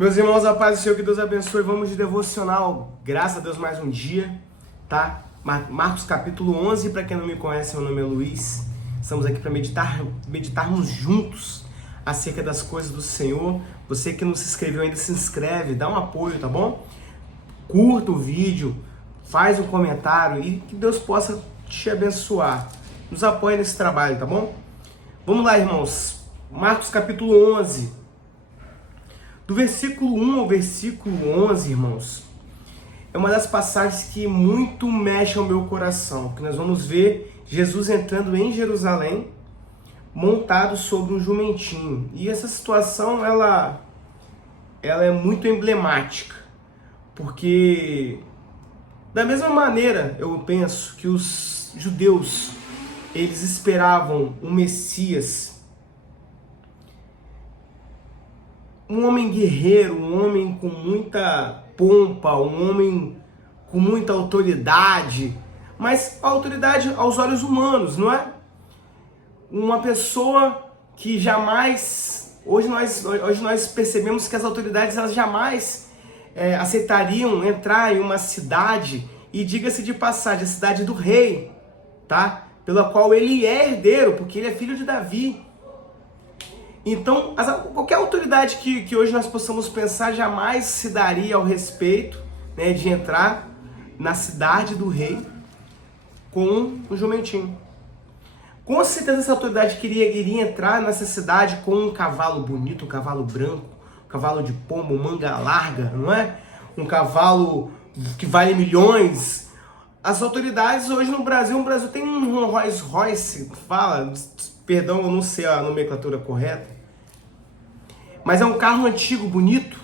Meus irmãos, a paz do Senhor, que Deus abençoe. Vamos de devocional, graças a Deus, mais um dia, tá? Marcos capítulo 11, para quem não me conhece, meu nome é Luiz. Estamos aqui para meditarmos juntos acerca das coisas do Senhor. Você que não se inscreveu ainda, se inscreve, dá um apoio, tá bom? Curta o vídeo, faz um comentário e que Deus possa te abençoar. Nos apoie nesse trabalho, tá bom? Vamos lá, irmãos. Marcos capítulo 11. Do versículo 1 ao versículo 11, irmãos, é uma das passagens que muito mexe ao meu coração, porque nós vamos ver Jesus entrando em Jerusalém, montado sobre um jumentinho. E essa situação, ela é muito emblemática, porque da mesma maneira, eu penso que os judeus, eles esperavam um Messias, um homem guerreiro, um homem com muita pompa, um homem com muita autoridade, mas a autoridade aos olhos humanos, não é? Uma pessoa que jamais, hoje nós percebemos que as autoridades elas jamais aceitariam entrar em uma cidade, e diga-se de passagem, a cidade do rei, tá? Pela qual ele é herdeiro, porque ele é filho de Davi. Então, qualquer autoridade que hoje nós possamos pensar jamais se daria ao respeito, né, de entrar na cidade do rei com um jumentinho. Com certeza essa autoridade iria entrar nessa cidade com um cavalo bonito, um cavalo branco, um cavalo de pombo, manga larga, não é? Um cavalo que vale milhões. As autoridades hoje no Brasil tem um Rolls Royce, perdão, eu não sei a nomenclatura correta, mas é um carro antigo, bonito,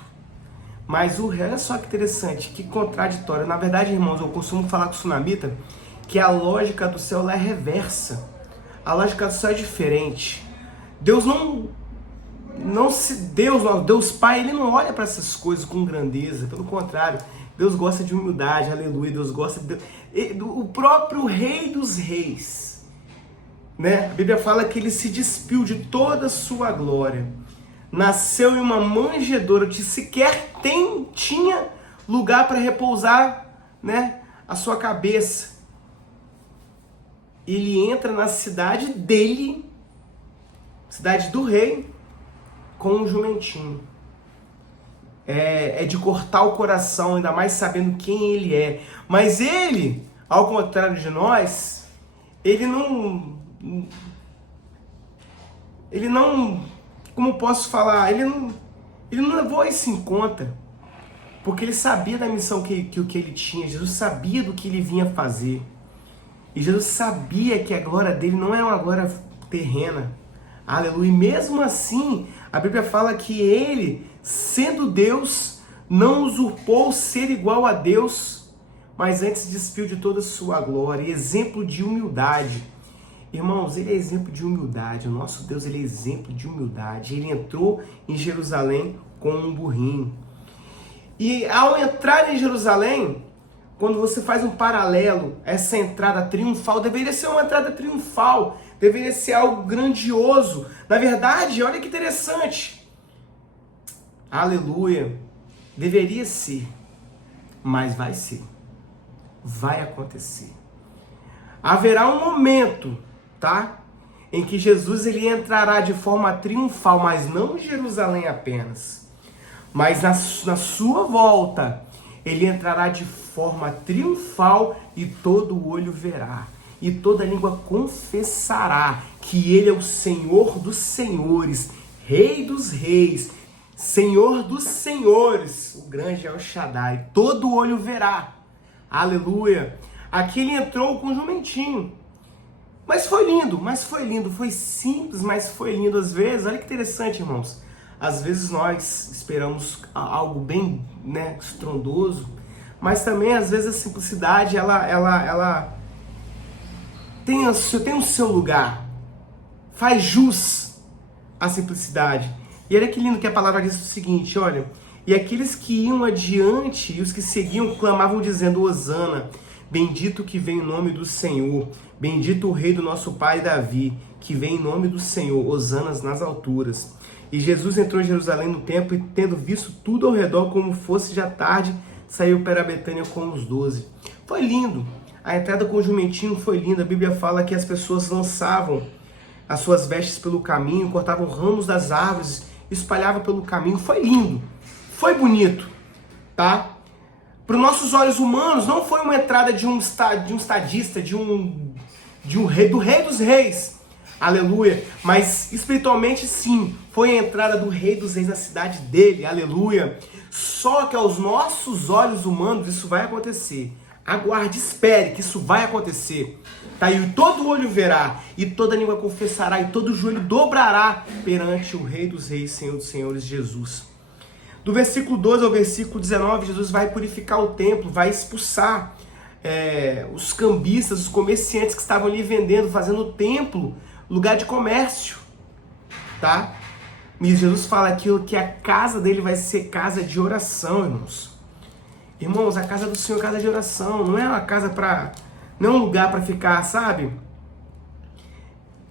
mas olha só que interessante, que contraditório. Na verdade, irmãos, eu costumo falar com o sunamita que a lógica do céu é reversa, a lógica do céu é diferente. Deus Deus Pai, ele não olha para essas coisas com grandeza, pelo contrário, Deus gosta de humildade, aleluia, Deus gosta do próprio Rei dos Reis, né? A Bíblia fala que ele se despiu de toda a sua glória, nasceu em uma manjedoura que sequer tinha lugar para repousar, né, a sua cabeça. Ele entra na cidade dele, cidade do rei, com um jumentinho. É de cortar o coração, ainda mais sabendo quem ele é. Mas ele, ao contrário de nós, ele não, como posso falar, ele não levou isso em conta, porque ele sabia da missão que ele tinha. Jesus sabia do que ele vinha fazer, e Jesus sabia que a glória dele não é uma glória terrena, aleluia. E mesmo assim, a Bíblia fala que ele, sendo Deus, não usurpou ser igual a Deus, mas antes despiu de toda a sua glória. Exemplo de humildade. Irmãos, ele é exemplo de humildade. O nosso Deus, ele é exemplo de humildade. Ele entrou em Jerusalém com um burrinho. E ao entrar em Jerusalém, quando você faz um paralelo, essa entrada triunfal deveria ser uma entrada triunfal, deveria ser algo grandioso. Na verdade, olha que interessante. Aleluia. Deveria ser, mas vai ser. Vai acontecer. Haverá um momento, tá, em que Jesus ele entrará de forma triunfal, mas não em Jerusalém apenas, mas na sua volta, ele entrará de forma triunfal e todo olho verá, e toda língua confessará que ele é o Senhor dos senhores, Rei dos reis, Senhor dos senhores, o grande El Shaddai. Todo olho verá, aleluia. Aqui ele entrou com um jumentinho, mas foi lindo, foi simples, mas foi lindo. Às vezes, olha que interessante, irmãos, às vezes nós esperamos algo bem, né, estrondoso, mas também às vezes a simplicidade, ela tem o seu lugar, faz jus à simplicidade. E olha que lindo que a palavra diz o seguinte, olha: e aqueles que iam adiante e os que seguiam clamavam dizendo: Hosana, bendito que vem em nome do Senhor, bendito o rei do nosso pai Davi, que vem em nome do Senhor, hosanas nas alturas. E Jesus entrou em Jerusalém no templo e, tendo visto tudo ao redor como fosse já tarde, saiu para Betânia com os 12. Foi lindo. A entrada com o jumentinho foi linda. A Bíblia fala que as pessoas lançavam as suas vestes pelo caminho, cortavam ramos das árvores, espalhavam pelo caminho. Foi lindo. Foi bonito, tá? Para os nossos olhos humanos, não foi uma entrada de um estadista, do rei dos reis. Aleluia. Mas espiritualmente sim, foi a entrada do rei dos reis na cidade dele. Aleluia. Só que aos nossos olhos humanos isso vai acontecer. Aguarde, espere que isso vai acontecer. Tá? E todo olho verá, e toda língua confessará, e todo joelho dobrará perante o rei dos reis, Senhor dos senhores, Jesus. Do versículo 12 ao versículo 19, Jesus vai purificar o templo, vai expulsar os cambistas, os comerciantes que estavam ali vendendo, fazendo o templo lugar de comércio, tá? E Jesus fala aquilo que a casa dele vai ser casa de oração, irmãos. Irmãos, a casa do Senhor é casa de oração, não é uma casa não é um lugar para ficar, sabe?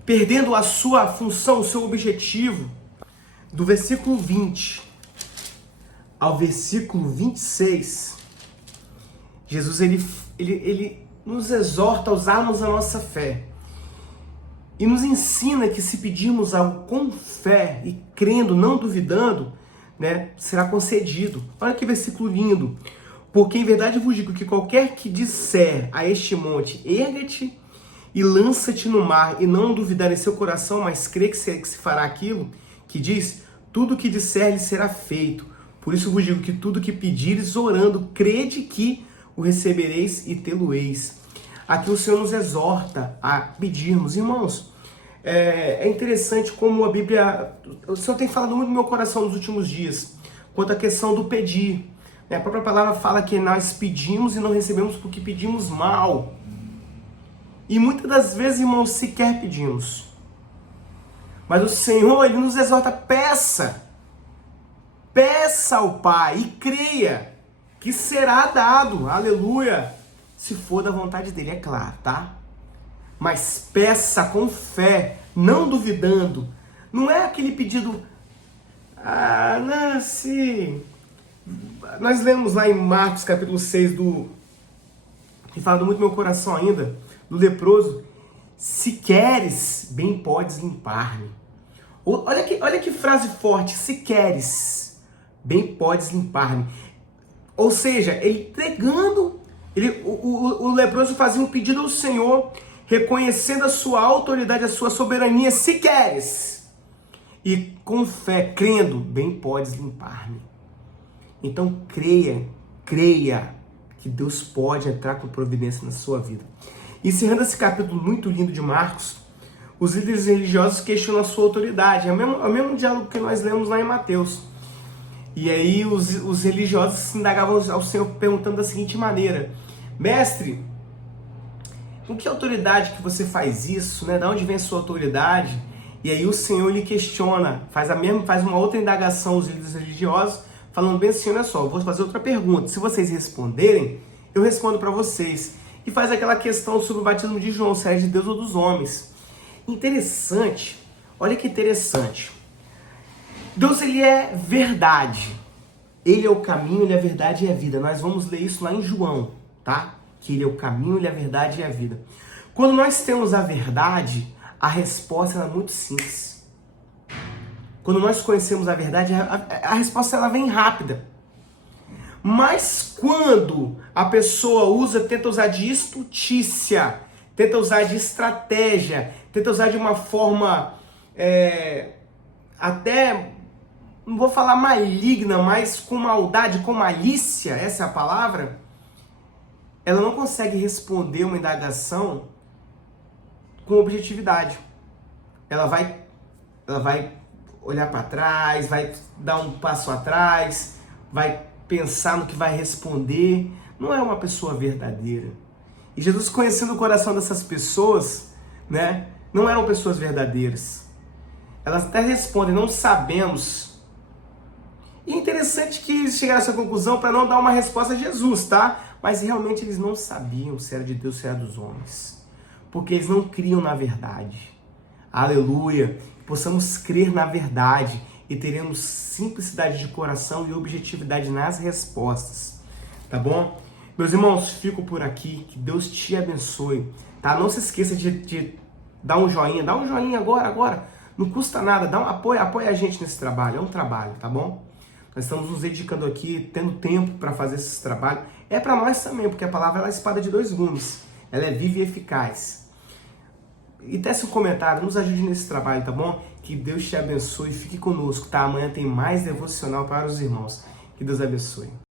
Perdendo a sua função, o seu objetivo. Do versículo 20 ao versículo 26, Jesus ele nos exorta a usarmos a nossa fé. E nos ensina que se pedirmos algo com fé e crendo, não duvidando, né, será concedido. Olha que versículo lindo. Porque em verdade vos digo que qualquer que disser a este monte, erga-te e lança-te no mar, e não duvidar em seu coração, mas crê que se fará aquilo que diz, tudo que disser lhe será feito. Por isso vos digo que tudo que pedires orando, crede que o recebereis e tê-lo-eis. Aqui o Senhor nos exorta a pedirmos. Irmãos, é interessante como a Bíblia... O Senhor tem falado muito no meu coração nos últimos dias, quanto à questão do pedir. A própria palavra fala que nós pedimos e não recebemos porque pedimos mal. E muitas das vezes, irmãos, sequer pedimos. Mas o Senhor, Ele nos exorta, peça. Peça ao Pai e creia que será dado. Aleluia. Se for da vontade dele, é claro, tá? Mas peça com fé, não duvidando. Não é aquele pedido... Nós lemos lá em Marcos capítulo 6, que fala muito no meu coração ainda, do leproso. Se queres, bem podes limpar-me. Olha que frase forte. Se queres, bem podes limpar-me. Ou seja, ele entregando... O leproso fazia um pedido ao Senhor, reconhecendo a sua autoridade, a sua soberania, se queres. E com fé, crendo, bem podes limpar-me. Então creia que Deus pode entrar com providência na sua vida. Encerrando esse capítulo muito lindo de Marcos, os líderes religiosos questionam a sua autoridade. É o mesmo diálogo que nós lemos lá em Mateus. E aí os religiosos se indagavam ao Senhor perguntando da seguinte maneira: Mestre, com que autoridade que você faz isso? Né? Da onde vem a sua autoridade? E aí o Senhor lhe questiona, faz uma outra indagação aos líderes religiosos, falando bem assim, olha só, eu vou fazer outra pergunta. Se vocês responderem, eu respondo para vocês. E faz aquela questão sobre o batismo de João, se era de Deus ou dos homens. Interessante, olha que interessante. Deus, ele é verdade. Ele é o caminho, ele é a verdade e a vida. Nós vamos ler isso lá em João, tá? Que ele é o caminho, ele é a verdade e a vida. Quando nós temos a verdade, a resposta é muito simples. Quando nós conhecemos a verdade, a resposta ela vem rápida. Mas quando a pessoa tenta usar de estutícia, tenta usar de estratégia, tenta usar de uma forma até, não vou falar maligna, mas com maldade, com malícia, essa é a palavra, ela não consegue responder uma indagação com objetividade. Ela vai olhar para trás, vai dar um passo atrás, vai pensar no que vai responder. Não é uma pessoa verdadeira. E Jesus, conhecendo o coração dessas pessoas, né, não eram pessoas verdadeiras. Elas até respondem, não sabemos. E é interessante que eles chegaram a essa conclusão para não dar uma resposta a Jesus, tá? Mas realmente eles não sabiam se era de Deus, se era dos homens. Porque eles não criam na verdade. Aleluia! Possamos crer na verdade e teremos simplicidade de coração e objetividade nas respostas, tá bom? Meus irmãos, fico por aqui, que Deus te abençoe, tá? Não se esqueça de dar um joinha agora, não custa nada, dá um apoio, apoia a gente nesse trabalho, é um trabalho, tá bom? Nós estamos nos dedicando aqui, tendo tempo para fazer esse trabalho, é para nós também, porque a palavra é a espada de dois gumes, ela é viva e eficaz. E desce um comentário, nos ajude nesse trabalho, tá bom? Que Deus te abençoe, fique conosco, tá? Amanhã tem mais devocional para os irmãos. Que Deus abençoe.